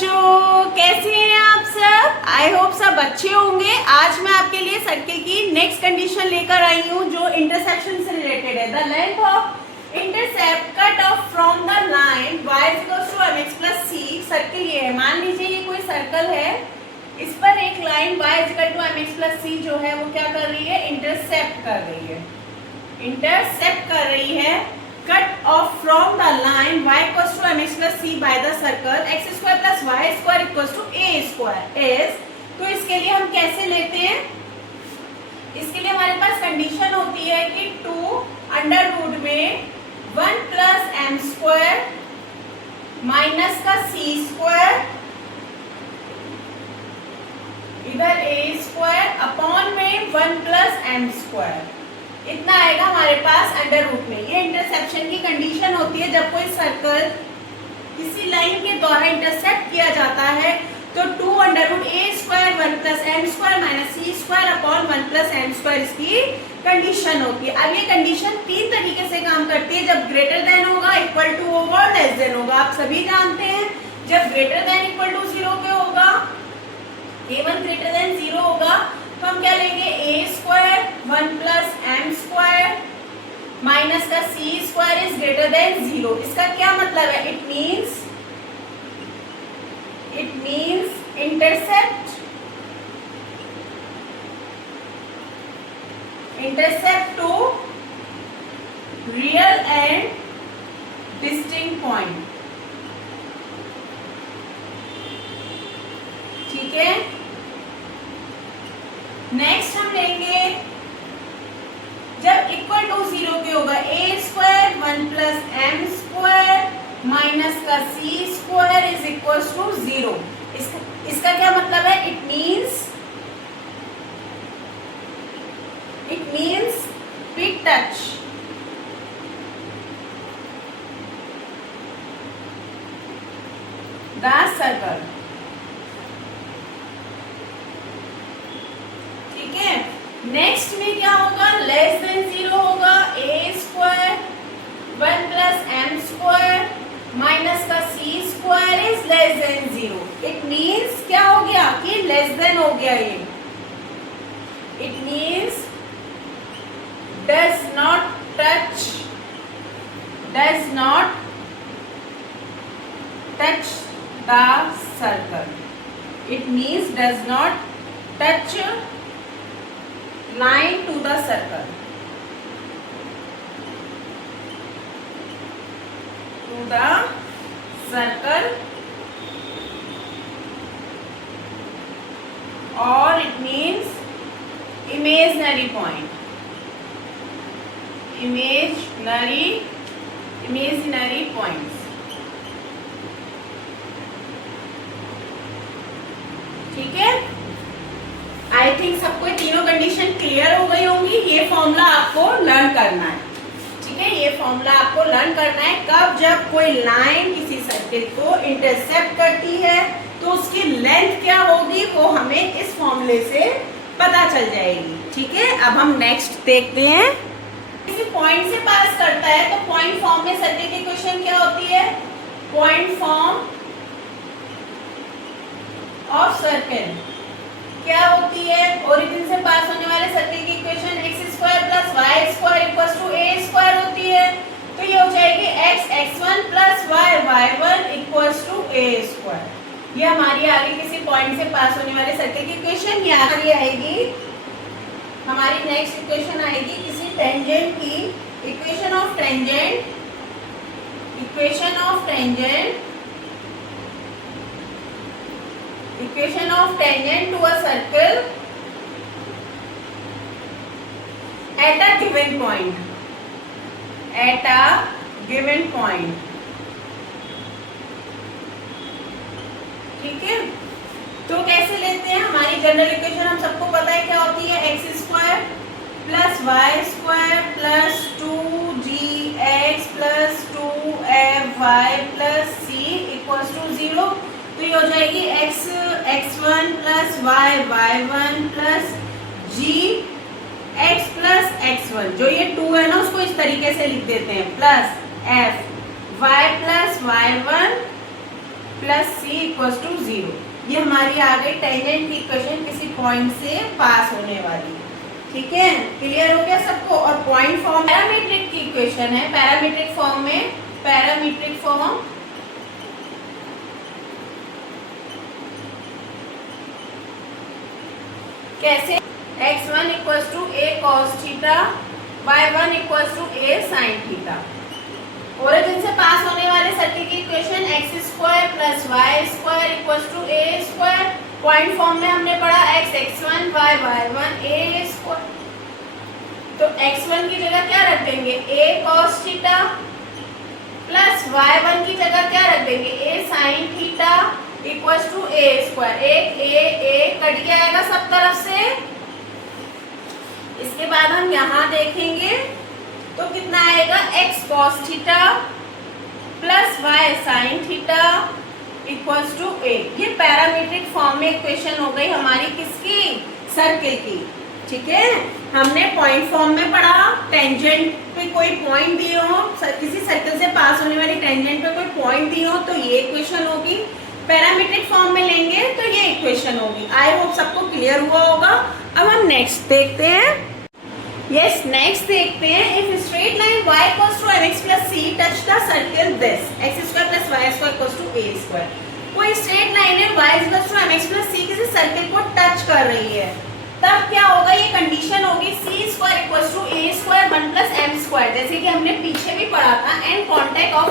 बच्चों, कैसे हैं आप सब? आई होप सब अच्छे होंगे। आज मैं आपके लिए सर्किल की नेक्स्ट कंडीशन लेकर आई हूँ जो इंटरसेक्शन से रिलेटेड है। The length of intercept cut off from the line y equals to mx plus c। Circle ये है, मान लीजिए ये कोई सर्कल है, इस पर एक line y equal to mx plus c जो है वो क्या कर रही है, इंटरसेप्ट कर रही है। इंटरसेप्ट कर रही है cut off from the line y equals to mx plus c by the circle x square plus y square equals to a square is. तो इसके लिए हम कैसे लेते हैं, इसके लिए हमारे पास कंडीशन होती है कि 2 अंडर रूट में 1 प्लस एम स्क्वायर माइनस का c स्क्वायर इधर a स्क्वायर अपॉन में 1 प्लस एम स्क्वायर, इतना आएगा हमारे पास अंडर रूट में। ये इंटरसेप्शन की कंडीशन होती है जब कोई सर्कल किसी लाइन के द्वारा इंटरसेप्ट किया जाता है तो 2 under root A square 1 plus M square minus C square upon 1 plus M square इसकी कंडीशन होती है। अब ये कंडीशन 3 तरीके से काम करती है, जब ग्रेटर देन होगा, इक्वल टू होगा और लेस देन होगा। आप सभी जानते हैं जब ग्रेटर देन इक्वल टू 0 पे होगा, a1 ग्रेटर देन 0 होगा, तो हम क्या लेंगे, A square 1 plus M square minus का C square is greater than 0। इसका क्या मतलब है, it means intercept two real and distinct point. ठीक है, नेक्स्ट हम लेंगे जब इक्वल टू 0 पे होगा, A square 1 plus M square minus का C square is equal to 0। इसका क्या मतलब है, it means we touch the circle। ठीक है, नेक्स्ट में क्या होगा, लेस देन 0 होगा, A square 1 plus M square minus का C square is less than 0। It means क्या हो गया कि लेस देन हो गया ये। It means does not touch the circle। It means does not touch line to the circle, or it means imaginary point, imaginary points। ठीक है, I think सबको तीनों कंडीशन क्लियर हो गई होंगी। ये फॉर्मूला आपको लर्न करना है। ठीक है, ये फॉर्मूला आपको लर्न करना है कब, जब कोई लाइन किसी सर्किल को इंटरसेप्ट करती है तो उसकी लेंथ क्या होगी वो हमें इस फॉर्मूले से पता चल जाएगी। ठीक है, अब हम नेक्स्ट देखते हैं। किसी पॉइंट से पास करता है तो पॉइंट फॉर्म में सर्किल की इक्वेशन क्या होती है, पॉइंट फॉर्म ऑफ सर्किल क्या होती है, ओरिजिन से पास होने वाले सर्किल की equation x square plus y square equals to a square होती है। तो ये हो जाएगी x1 plus y1 equals to a square. ये हमारी आगे किसी पॉइंट से पास होने वाले सर्किल की इक्वेशन। ये हमारी आएगी, हमारी नेक्स्ट इक्वेशन आएगी किसी टेंजेंट की equation of tangent to a circle at a given point. ठीक है, तो कैसे लेते हैं, हमारी जनरल इक्वेशन हम सबको पता है क्या होती है, x square plus y square plus 2gx plus 2fy plus c equals to 0। तो ये हो जाएगी x1 plus y1 plus gx plus x1। जो ये 2 है ना उसको इस तरीके से लिख देते हैं, plus f y plus y1 प्लस सी इक्वल टू 0। ये हमारी आ गई टेंजेंट की इक्वेशन किसी पॉइंट से पास होने वाली। ठीक है, क्लियर हो गया सबको। और पॉइंट फॉर्म पैरामीट्रिक की इक्वेशन है, पैरामीट्रिक फॉर्म में, पैरामीट्रिक फॉर्म कैसे, x1 equal to a cos theta, y1 equal to a sine theta. Origin से पास होने वाले सर्किल की equation x square plus y square equal to a square. Point form में हमने पढ़ा x x1 y y1 a square. तो x1 की जगह क्या रख देंगे, a cos theta, plus y1 की जगह क्या रख देंगे, a sin theta equal to a square. एक a कट जाएगा सब तरफ से। इसके बाद हम यहाँ देखेंगे तो कितना आएगा, x cos theta plus y sin theta equals to a। ये पैरामीट्रिक फॉर्म में इक्वेशन हो गई हमारी किसकी, सर्किल की। ठीक है, हमने पॉइंट फॉर्म में पढ़ा, टेंजेंट पे कोई पॉइंट दिए हो, किसी सर्किल से पास होने वाली टेंजेंट पे कोई पॉइंट दिए हो तो ये इक्वेशन होगी। पैरामीट्रिक फॉर्म में लेंगे तो ये इक्वेशन होगी। आई होप सबको क्लियर हुआ होगा। अब हम नेक्स्ट देखते हैं। यस, नेक्स्ट देखते हैं। If straight line y equals to mx plus c touch the circle this x square plus y square equals to a square. कोई स्ट्रेट लाइन है y equals to mx plus c किसी circle को touch कर रही है, तब क्या होगा, ये कंडीशन होगी c square equals to a square 1 plus m square. जैसे कि हमने पीछे भी पढ़ा था, एंड कॉन्टेक्ट ऑफ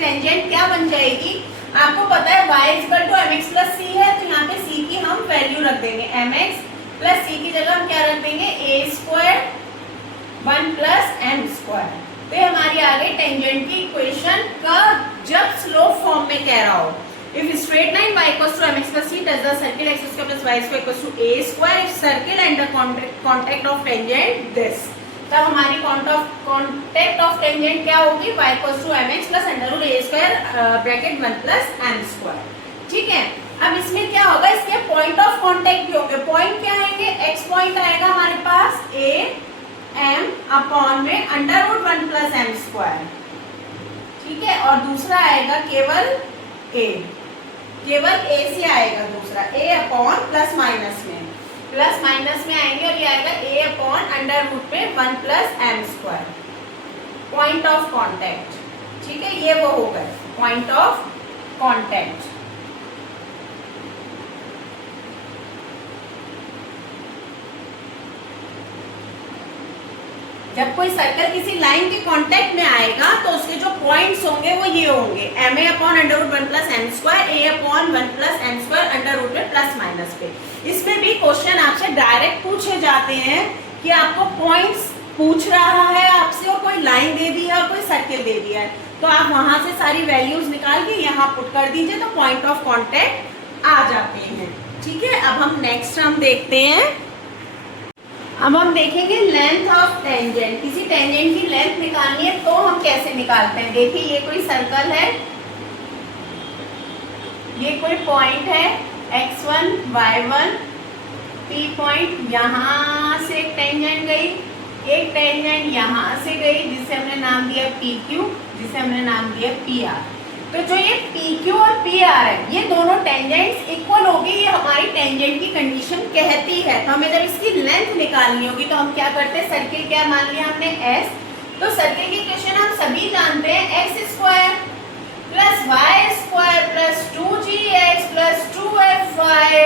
टेंजेंट क्या बन जाएगी, आपको पता है y equal to mx plus c है, तो यहाँ पे c की हम वैल्यू रख देंगे, mx प्लस c की जगह हम क्या रख देंगे, a square 1 plus m square. तो ये हमारी आ गई टेंजेंट की इक्वेशन का जब स्लोप फॉर्म में कह रहा हो। If straight line y equals to mx plus c touch the circle x square plus y square equals to a square, if circle and the contact of tangent this, तब हमारी contact of tangent क्या होगी, y equals to mx plus under root a square bracket 1 plus m square. ठीक है, अब इसमें क्या होगा, इसके पॉइंट ऑफ कॉन्टेक्ट भी होंगे। पॉइंट क्या आएंगे, x पॉइंट आएगा हमारे पास a m अपॉन में under root 1 plus m square. ठीक है, और दूसरा आएगा केवल a, केवल a से आएगा दूसरा, a अपॉन प्लस माइनस में आएंगे, और ये आएगा a अपॉन अंडर रूट में 1 plus m square. Point of contact. ठीक है, ये वो हो गए पॉइंट ऑफ कॉन्टेक्ट। जब कोई सर्कल किसी लाइन के कांटेक्ट में आएगा तो उसके जो पॉइंट्स होंगे वो ये होंगे, M A upon under root 1 plus M square, A upon 1 plus M square under root में प्लस माइनस पे। इसमें भी क्वेश्चन आपसे डायरेक्ट पूछे जाते हैं कि आपको पॉइंट्स पूछ रहा है आपसे, और कोई लाइन दे दी है और कोई सर्किल दे दिया है, तो आप वहां से सारी वैल्यूज निकाल के यहाँ पुट कर दीजिए, तो पॉइंट ऑफ कॉन्टेक्ट आ जाते हैं। ठीक है, अब हम नेक्स्ट हम देखते हैं। अब हम देखेंगे लेंथ ऑफ टेंजेंट। किसी टेंजेंट की लेंथ निकालनी है तो हम कैसे निकालते हैं। देखिए, ये कोई सर्कल है, ये कोई पॉइंट है x1 y1, P पॉइंट, यहाँ से एक टेंजेंट गई, एक टेंजेंट यहाँ से गई जिसे हमने नाम दिया PQ, जिसे हमने नाम दिया PR। तो जो ये PQ और PR है, ये दोनों टेंजेंट्स इक्वल होगी, ये हमारी टेंजेंट की कंडीशन कहती है। तो हमें जब इसकी लेंथ निकालनी होगी तो हम क्या करते हैं, सर्किल क्या मान लिया हमने S, तो सर्किल की इक्वेशन हम सभी जानते हैं, x square plus y square plus 2gx plus 2fy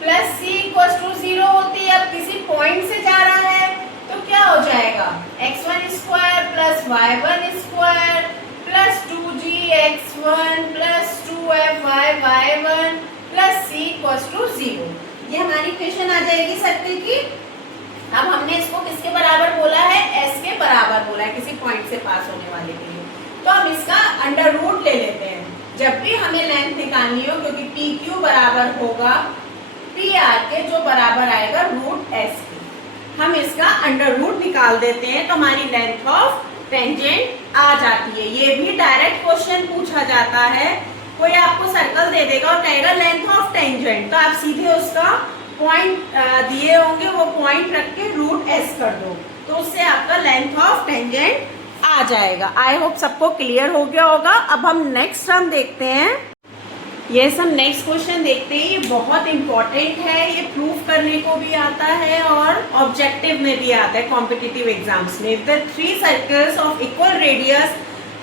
plus c equal to 0 होती है। अब किसी पॉइंट से जा रहा है तो क्या हो जाएगा, x1 square plus y1 square plus 2gx1 plus 2fy y1 plus c equals to 0। ये हमारी इक्वेशन आ जाएगी सर्किल की। अब हमने इसको किसके बराबर बोला है, s के बराबर बोला है, किसी पॉइंट से पास होने वाले के लिए। तो हम इसका अंडर रूट ले लेते हैं जब भी हमें लेंथ निकालनी हो, क्योंकि PQ बराबर होगा PR के, जो बराबर आएगा रूट s के। हम इसका अंडर रूट निकाल देते हैं तो हमारी लेंथ ऑफ टेंजेंट आ जाती है। ये भी डायरेक्ट क्वेश्चन पूछा जाता है, कोई आपको सर्कल दे देगा और कहेगा लेंथ ऑफ टेंजेंट, तो आप सीधे उसका पॉइंट दिए होंगे, वो पॉइंट रख के रूट s कर दो, तो उससे आपका लेंथ ऑफ टेंजेंट आ जाएगा। आई होप सबको क्लियर हो गया होगा। अब हम नेक्स्ट हम देखते हैं। यस, हम नेक्स्ट क्वेश्चन देखते हैं। ये बहुत इंपॉर्टेंट है, ये प्रूव करने को भी आता है और ऑब्जेक्टिव में भी आता है कॉम्पिटिटिव एग्जाम्स में। The 3 circles of equal radius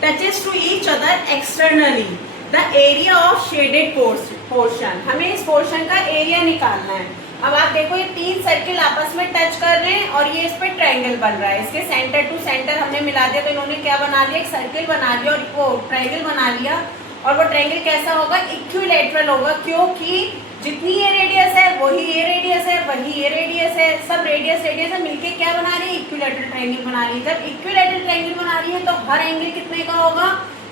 touches to each other externally, the area of shaded portion. हमें इस पोर्शन का एरिया निकालना है। अब आप देखो ये 3 सर्किल आपस में टच कर रहे हैं और ये इस पे ट्रायंगल बन रहा है। इसके सेंटर टू सेंटर हमने मिला दिया, तो इन्होंने क्या बना लिया, एक सर्किल बना लिया और वो ट्रायंगल बना लिया। और वो ट्रायंगल कैसा होगा, इक्विलैटरल होगा, क्योंकि जितनी ये रेडियस है वही ये रेडियस है, वही ये रेडियस है, सब रेडियस रेडियस है मिलके क्या बना रही है, इक्विलैटरल ट्रायंगल बना रही है। जब इक्विलैटरल ट्रायंगल बना रही है तो हर एंगल कितने का होगा,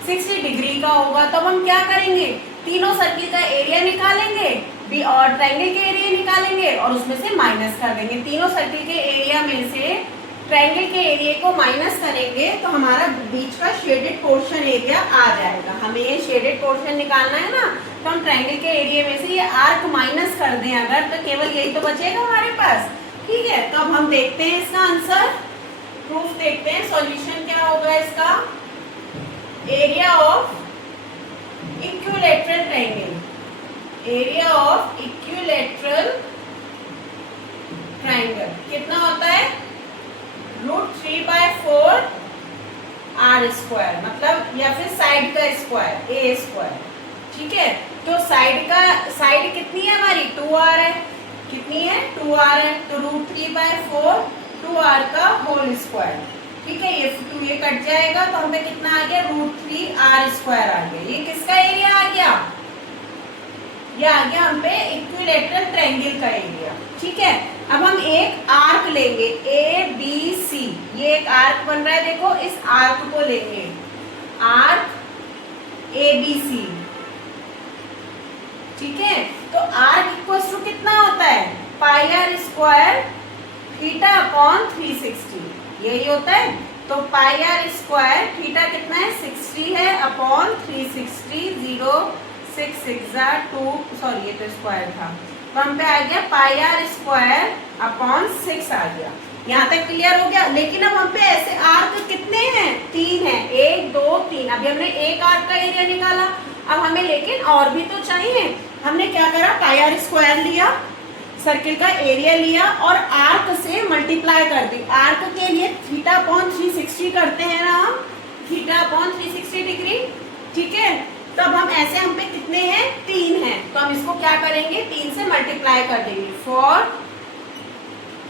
60 डिग्री का होगा। तब हम क्या करेंगे, तीनों सर्किल का एरिया निकालेंगे और ट्रायंगल के एरिया निकालेंगे और उसमें से माइनस कर देंगे। तीनों सर्किल के एरिया में से ट्रायंगल के एरिया को माइनस करेंगे तो हमारा बीच का शेडेड पोर्शन एरिया आ जाएगा। हमें ये शेडेड पोर्शन निकालना है ना, तो हम ट्रायंगल के एरिया में से ये आर्क माइनस कर दें अगर, तो केवल यही तो बचेगा हमारे पास। ठीक है, तो अब हम देखते हैं इसका आंसर, प्रूफ देखते हैं। सॉल्यूशन क्या होगा इसका, area of equilateral triangle, area of equilateral triangle कितना होता है, √3/4 r स्क्वायर, मतलब या फिर साइड का स्क्वायर a स्क्वायर। ठीक है, तो साइड कितनी है हमारी, 2r है, कितनी है 2r है, तो √3/4 2r का होल स्क्वायर। ठीक है, ये 2 ये कट जाएगा तो हमें कितना आ गया, √3r² आ गया। ये किसका एरिया आ गया, ये आ गया हम पे इक्विलैटरल ट्रायंगल का एरिया। ठीक है, अब हम एक आर्क लेंगे ABC, ये एक आर्क बन रहा है, देखो इस आर्क को लेंगे, आर्क ABC। ठीक है, तो आर्क इक्वल टू कितना होता है, πr² θ/360, यही होता है। तो πr² थीटा कितना है, 60 है अपॉन 360, 0 6 6 2, सॉरी ये तो स्क्वायर था, तो हम पे आ गया πr² अपॉन 6 आ गया। यहाँ तक क्लियर हो गया। लेकिन अब हम पे ऐसे आर्क कितने हैं, 3 हैं, 1 2 3। अभी हमने एक आर्क का एरिया निकाला, अब हमें लेकिन और भी तो चाहिए। हमने क्या करा, πr² लिया, सर्किल का एरिया लिया और आर्क से मल्टीप्लाई कर दी। आर्क के लिए θ/360 करते हैं ना हम, θ/360 डिग्री। ठीक है, तब हम ऐसे हम पे कितने हैं, 3 हैं, तो हम इसको क्या करेंगे, 3 से मल्टीप्लाई कर देंगे। फॉर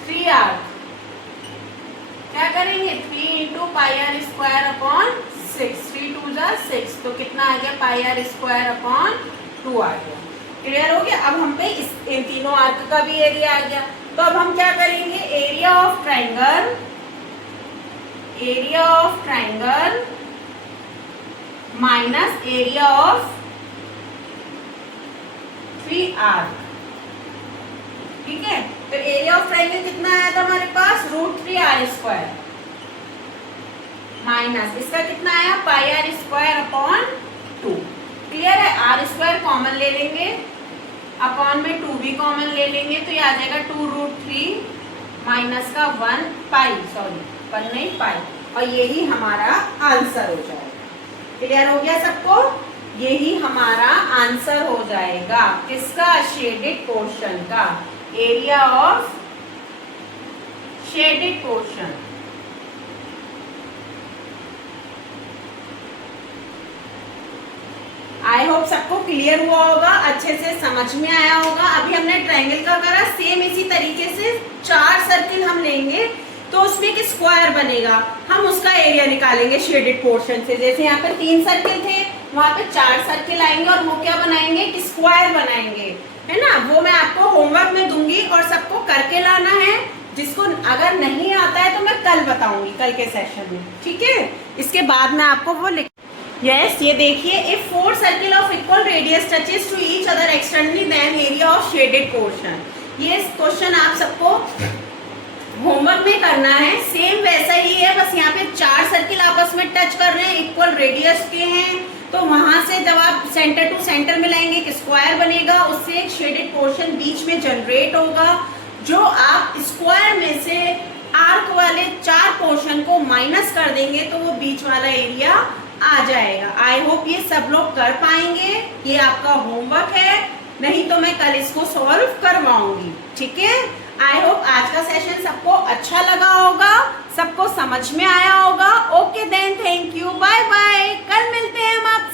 3 आर्क क्या करेंगे, 3 × πr² अपॉन 6, 3 2 6, तो कितना आ गया, πr² अपॉन 2 आ गया। क्लियर हो गया। अब हम पे इन तीनों आर्क का भी एरिया आ गया। तो अब हम क्या करेंगे, area of triangle, area of triangle minus area of 3 arc. ठीक है, तो एरिया ऑफ ट्रायंगल कितना आया था हमारे पास, √3r² माइनस इसका कितना आया, πr² अपॉन 2। क्लियर है, r² कॉमन ले लेंगे, अपॉन में 2 भी कॉमन ले लेंगे, तो ये आ जाएगा 2√3 माइनस का 1 नहीं पाई, और यही हमारा आंसर हो जाएगा। क्लियर हो गया सबको, यही हमारा आंसर हो जाएगा किसका, शेडेड पोर्शन का, area of shaded portion. I hope सबको क्लियर हुआ होगा, अच्छे से समझ में आया होगा। अभी हमने ट्रायंगल का करा, सेम इसी तरीके से 4 सर्किल हम लेंगे तो उसमें एक स्क्वायर बनेगा, हम उसका एरिया निकालेंगे शेडेड पोर्शन से। जैसे यहाँ पे 3 सर्किल थे, वहाँ पे 4 सर्किल आएंगे और वो क्या बनाएंगे, एक स्क्वायर बनाएंगे, है ना। वो मैं आपको होमवर्क में दूंगी और सबको करके लाना है। जिसको अगर नहीं आता है तो मैं कल बताऊंगी, कल के सेशन में। ठीक है, इसके बाद में आपको वो लिख यस ये देखिए, if 4 circle of equal radius touches to each other externally then area of shaded portion. ये क्वेश्चन आप सबको होमवर्क में करना है, सेम वैसा ही है, बस यहाँ पे 4 सर्किल आपस में टच कर रहे हैं, इक्वल रेडियस के हैं, तो वहां से जब आप सेंटर टू सेंटर मिलाएंगे एक स्क्वायर बनेगा, उससे एक शेडेड पोर्शन बीच में जनरेट होगा, जो आप स्क्वायर में से आर्क वाले 4 पोर्शन को माइनस कर देंगे तो वो बीच वाला एरिया आ जाएगा। आई होप ये सब लोग कर पाएंगे। ये आपका होमवर्क है, नहीं तो मैं कल इसको सॉल्व करवाऊंगी। ठीक है, आई होप आज का सेशन सबको अच्छा लगा होगा, सबको समझ में आया होगा। Okay then, thank you, bye bye. कल मिलते हैं हम आप